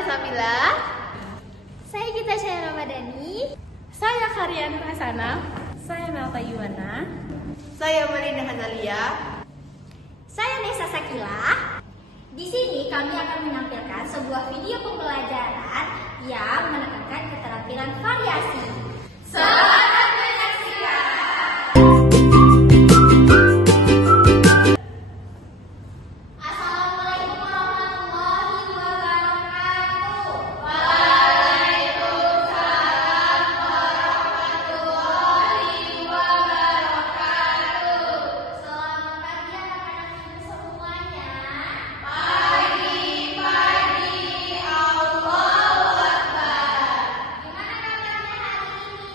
Salsabila. Saya Gita Syahra Ramadhani. Saya Karya Nur Hasana. Saya Melka Yuwana. Saya Marina Hanalia. Saya Nesa Sakila. Di sini kami akan menampilkan sebuah video pembelajaran yang menekankan keterampilan variasi. Selamat menyaksikan. Assalamualaikum warahmatullahi wabarakatuh. Waalaikumsalam warahmatullahi wabarakatuh. Selamat pagi anak-anak ibu semuanya. Pagi, Allahu Akbar. Gimana kabarnya hari ini?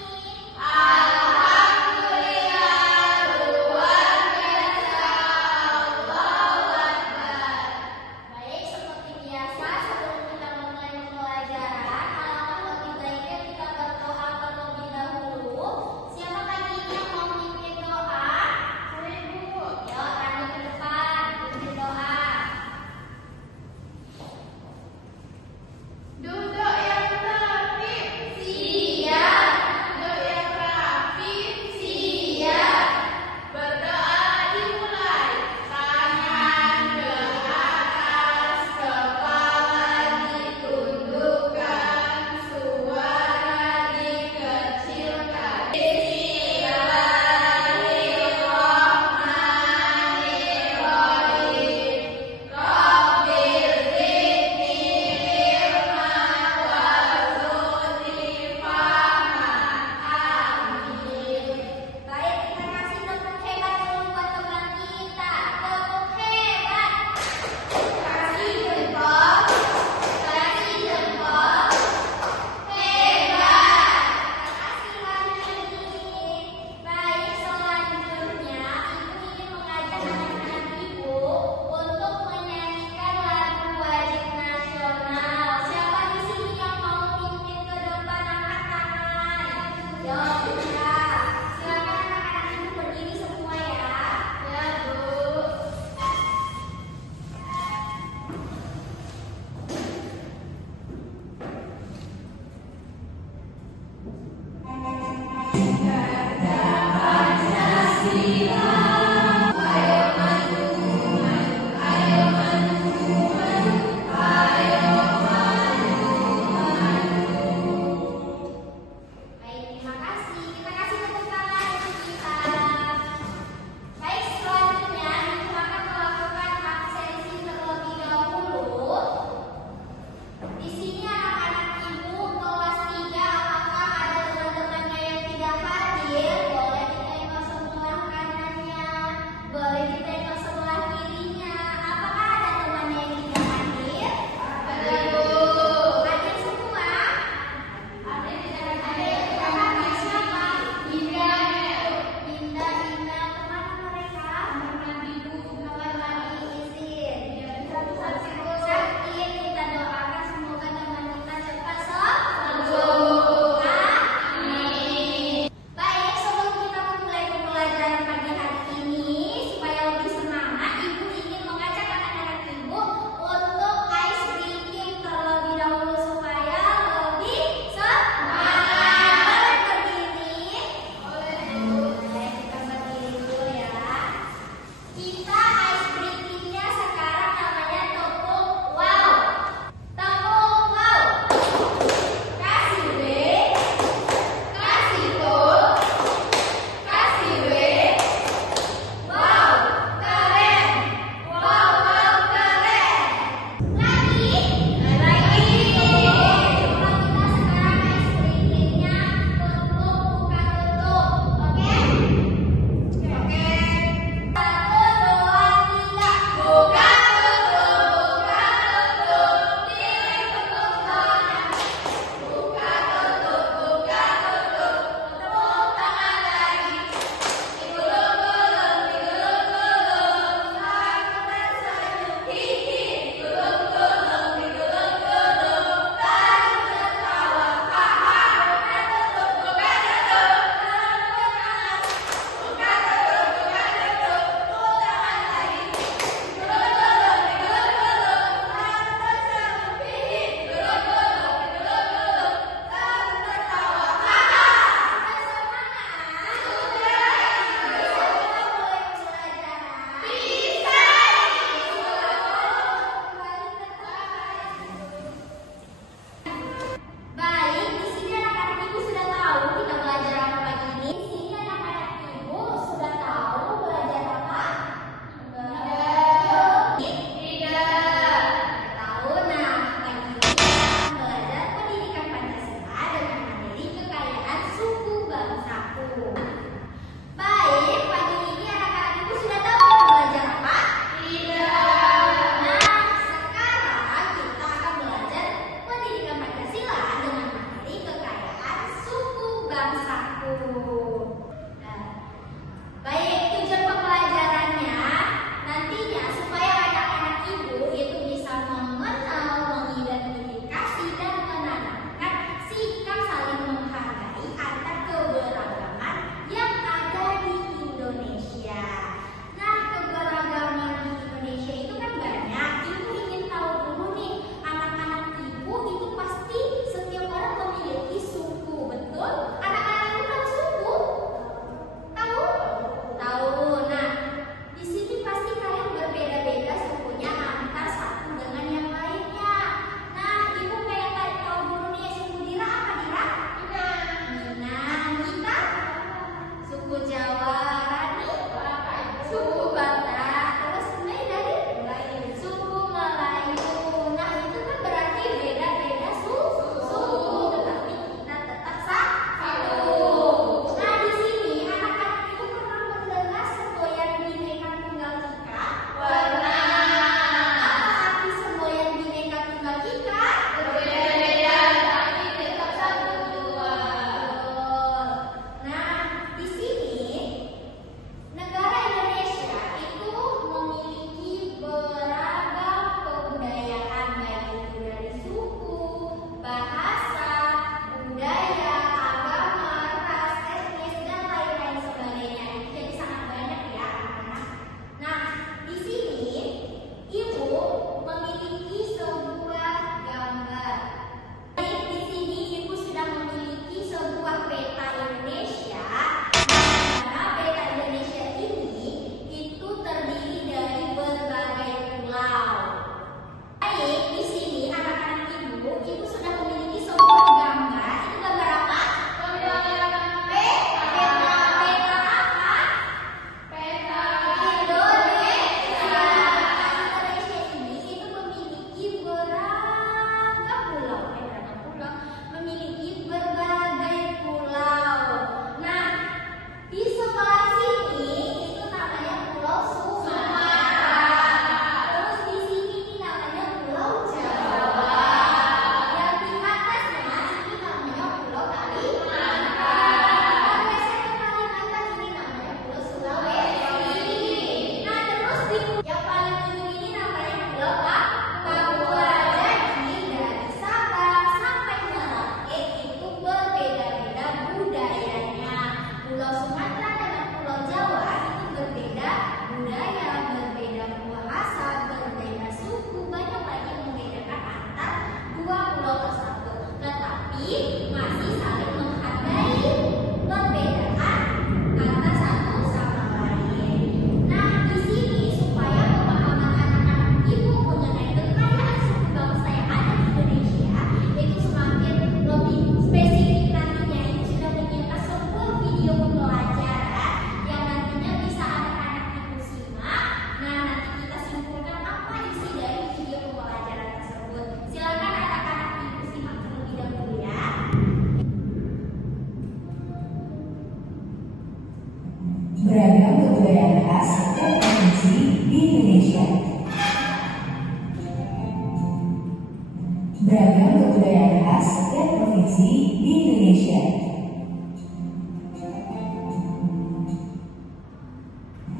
beragam kebudayaan khas setiap provinsi di Indonesia.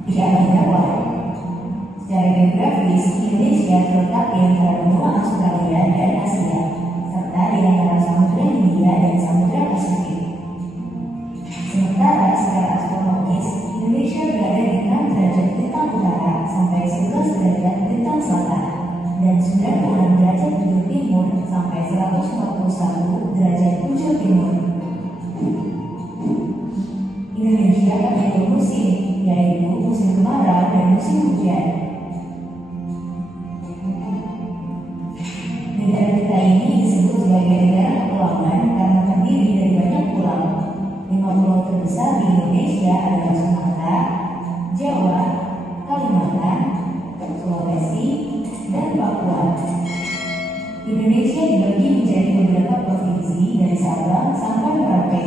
Tidak terdapat. Secara geografis, Indonesia terletak di antara benua Australia dan Asia, serta di antara Samudra Hindia dan Samudra Pasifik. Sementara secara astronomis, Indonesia berada di 6 derajat lintang utara sampai 11 derajat lintang selatan, dan 96 derajat bujur timur sampai 141 derajat bujur timur. Indonesia punya 2 musim, yaitu musim kemarau dan musim hujan. Negara kita ini disebut sebagai negara kepulauan karena terdiri dari banyak pulau. 5 pulau terbesar di Indonesia adalah Sumatera, Jawa, Kalimantan, Sulawesi, dan Papua. Indonesia dibagi menjadi beberapa provinsi dari Sabang sampai Merauke.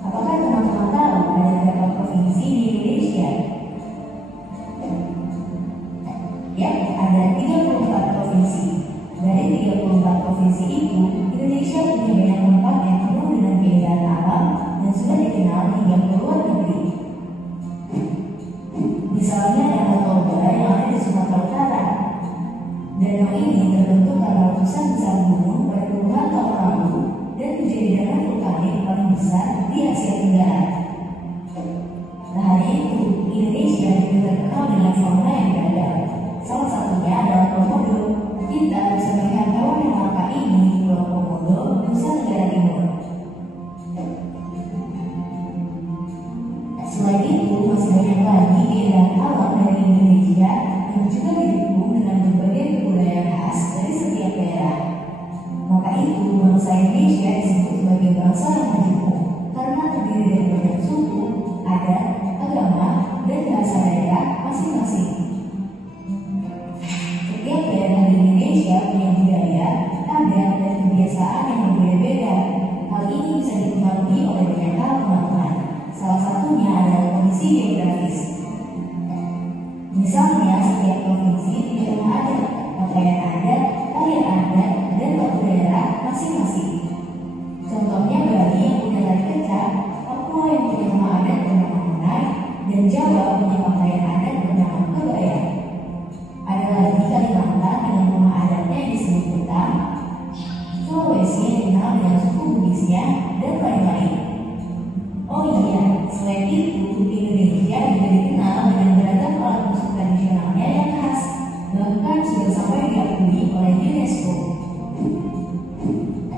Apakah teman-teman tahu ada berapa provinsi di Indonesia? Ya, ada 34 provinsi. Dari 34 provinsi itu, Indonesia punya banyak tempat yang penuh dengan keindahan alam dan sudah dikenal hingga ke luar negeri. Misalnya Danau Toba yang ada di Sumatera Utara. Danau ini terbentuk karena letusan besar gunung pada puluhan tahun lalu dan menjadi danau vulkanik paling besar di Asia Tenggara. Tak hanya itu, Indonesia juga terkenal dengan fauna yang beragam. Salah satunya adalah komodo. Kita bisa melihat hewan yang langka ini di Pulau Komodo, Nusa Tenggara Timur. Selain itu, masih banyak lagi keindahan alam dari Indonesia yang juga didukung dengan berbagai kebudayaan khas dari setiap daerah. Maka itu, bangsa Indonesia disebut sebagai bangsa yang majemuk karena terdiri dari banyak suku, adat, agama, dan bahasa daerah masing-masing. Setiap daerah di Indonesia punya budaya, adat, dan kebiasaan yang berbeda-beda. Hal ini bisa dipengaruhi oleh banyak hal, teman-teman. Salah satunya adalah kondisi geografis. Misalnya, setiap provinsi punya rumah adat, pakaian adat, tarian adat, dan batu daerah masing-masing. Contohnya Bali yang punya tari kecak, Papua yang punya rumah adat bernama Menai, dan Jawa punya pakaian adat bernama kebaya. Ada lagi Kalimantan dengan rumah adatnya yang disebut Betang, Sulawesi yang dikenal dengan suku Bugisnya, dan lain-lain. Oh iya, selain itu, Indonesia juga dikenal dengan beragam alat musik tradisionalnya yang khas, bahkan sudah sampai diakui oleh UNESCO.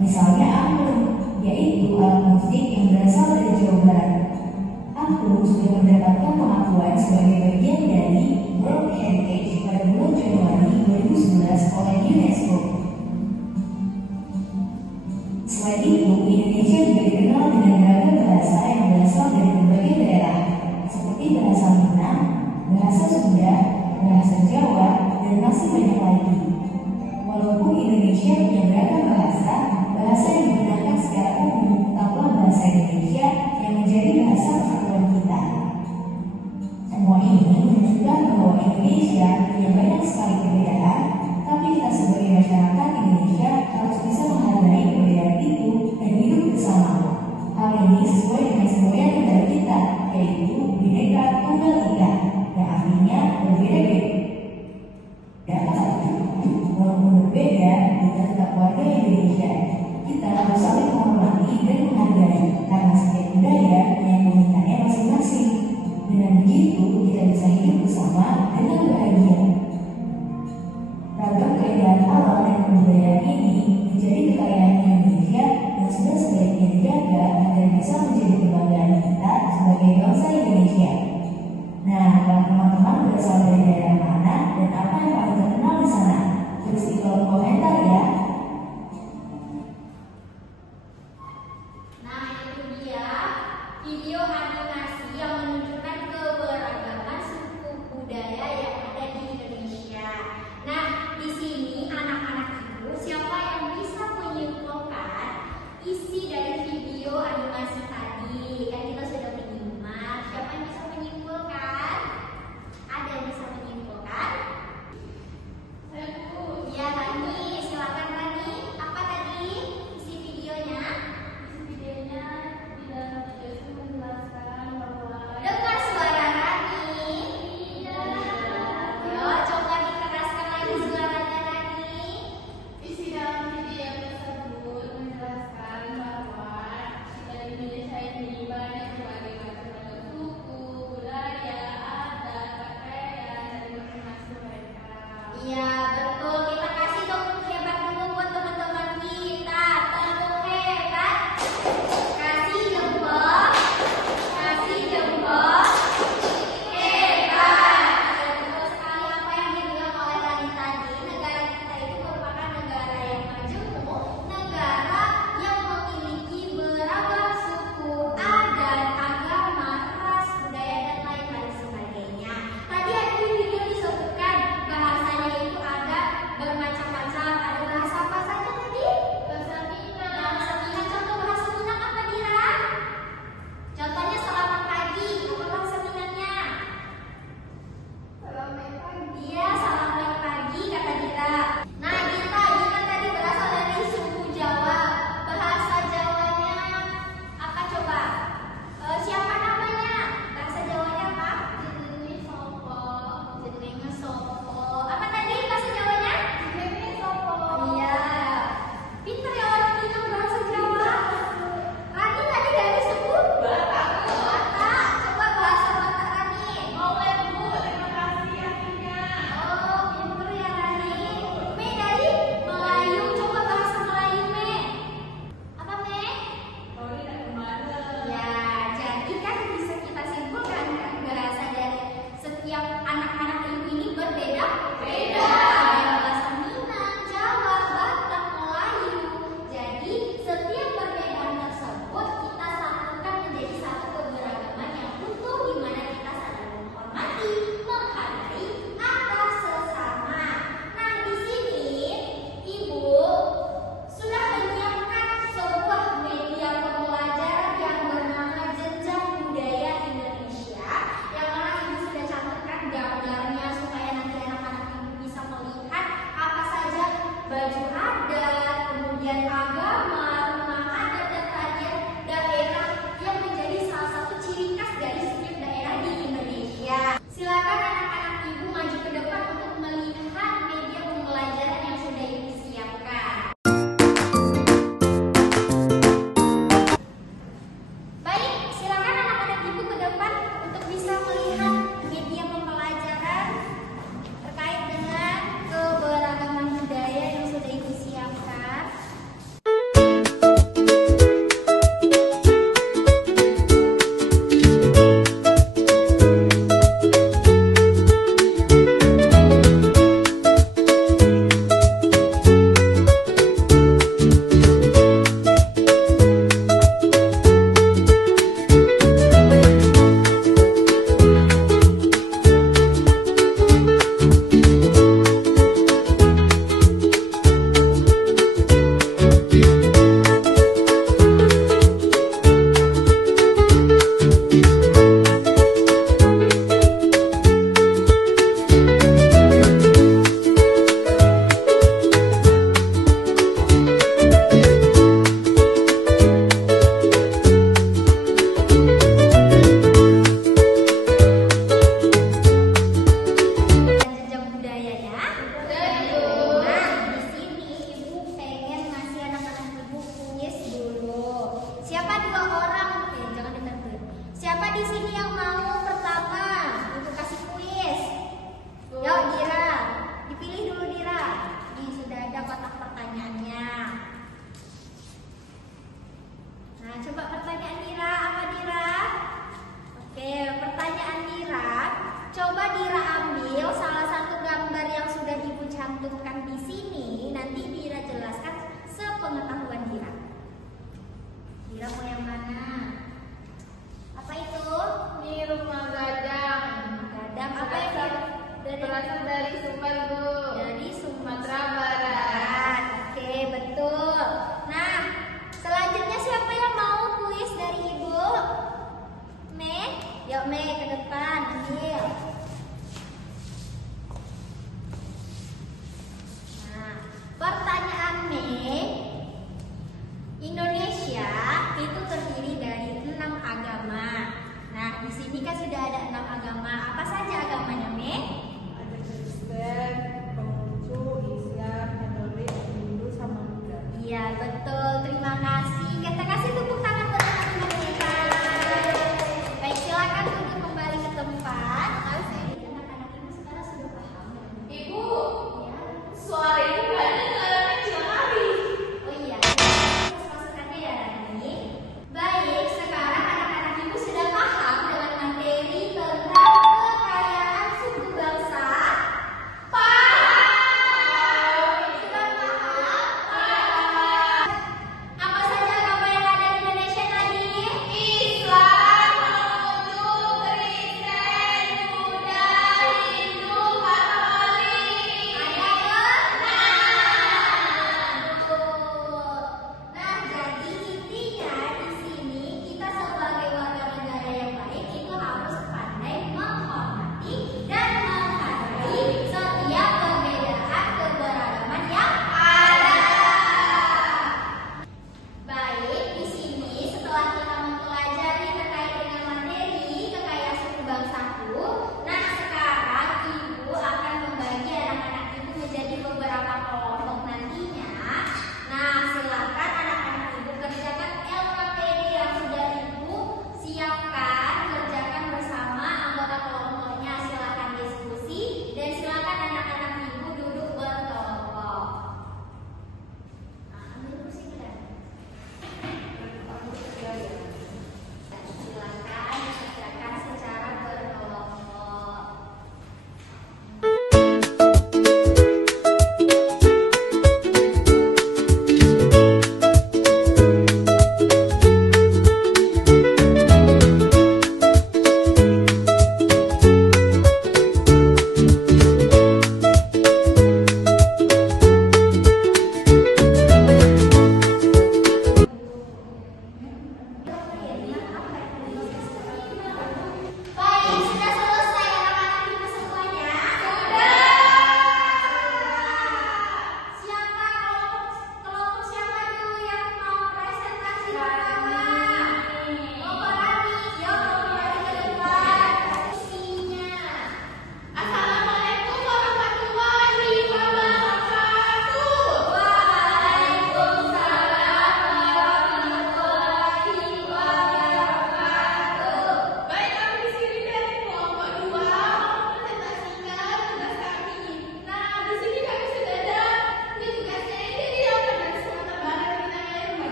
Misalnya angklung, yaitu alat musik yang berasal dari Jawa Barat. Angklung sudah mendapatkan pengakuan sebagai bagian dari World Heritage pada bulan Januari 2011 oleh UNESCO. Selain itu, Indonesia juga dikenal dengan beragam bahasa yang berasal dari berbagai daerah, seperti bahasa Minang, bahasa Sunda, bahasa Jawa, dan masih banyak lagi. Walaupun Indonesia punya beragam bahasa, bahasa yang digunakan secara umum tetaplah bahasa Indonesia yang menjadi bahasa persatuan kita. Semua ini menunjukkan bahwa Indonesia punya banyak sekali perbedaan, tapi kita sebagai masyarakat Indonesia harus bisa menghargai perbedaan itu dan hidup bersama. Hal ini sesuai dengan semboyan negara kita, yaitu Bhinneka Tunggal Ika, yang artinya berbeda-beda. Walaupun berbeda, kita tetap warga Indonesia. Kita harus saling menghormati dan menghargai, karena setiap budaya punya keunikannya masing-masing. Dengan begitu, kita bisa hidup bersama dengan bahagia. Ragam keindahan alam dan kebudayaan ini menjadi kekayaan Indonesia yang sudah sebaiknya dijaga agar bisa menjadi kebanggaan kita sebagai bangsa Indonesia. Nah, kalau teman-teman berasal dari daerah mana dan apa yang paling terkenal di sana? Tulis di kolom komentar ya. Nah, itu dia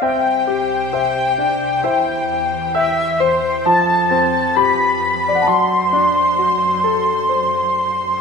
Thank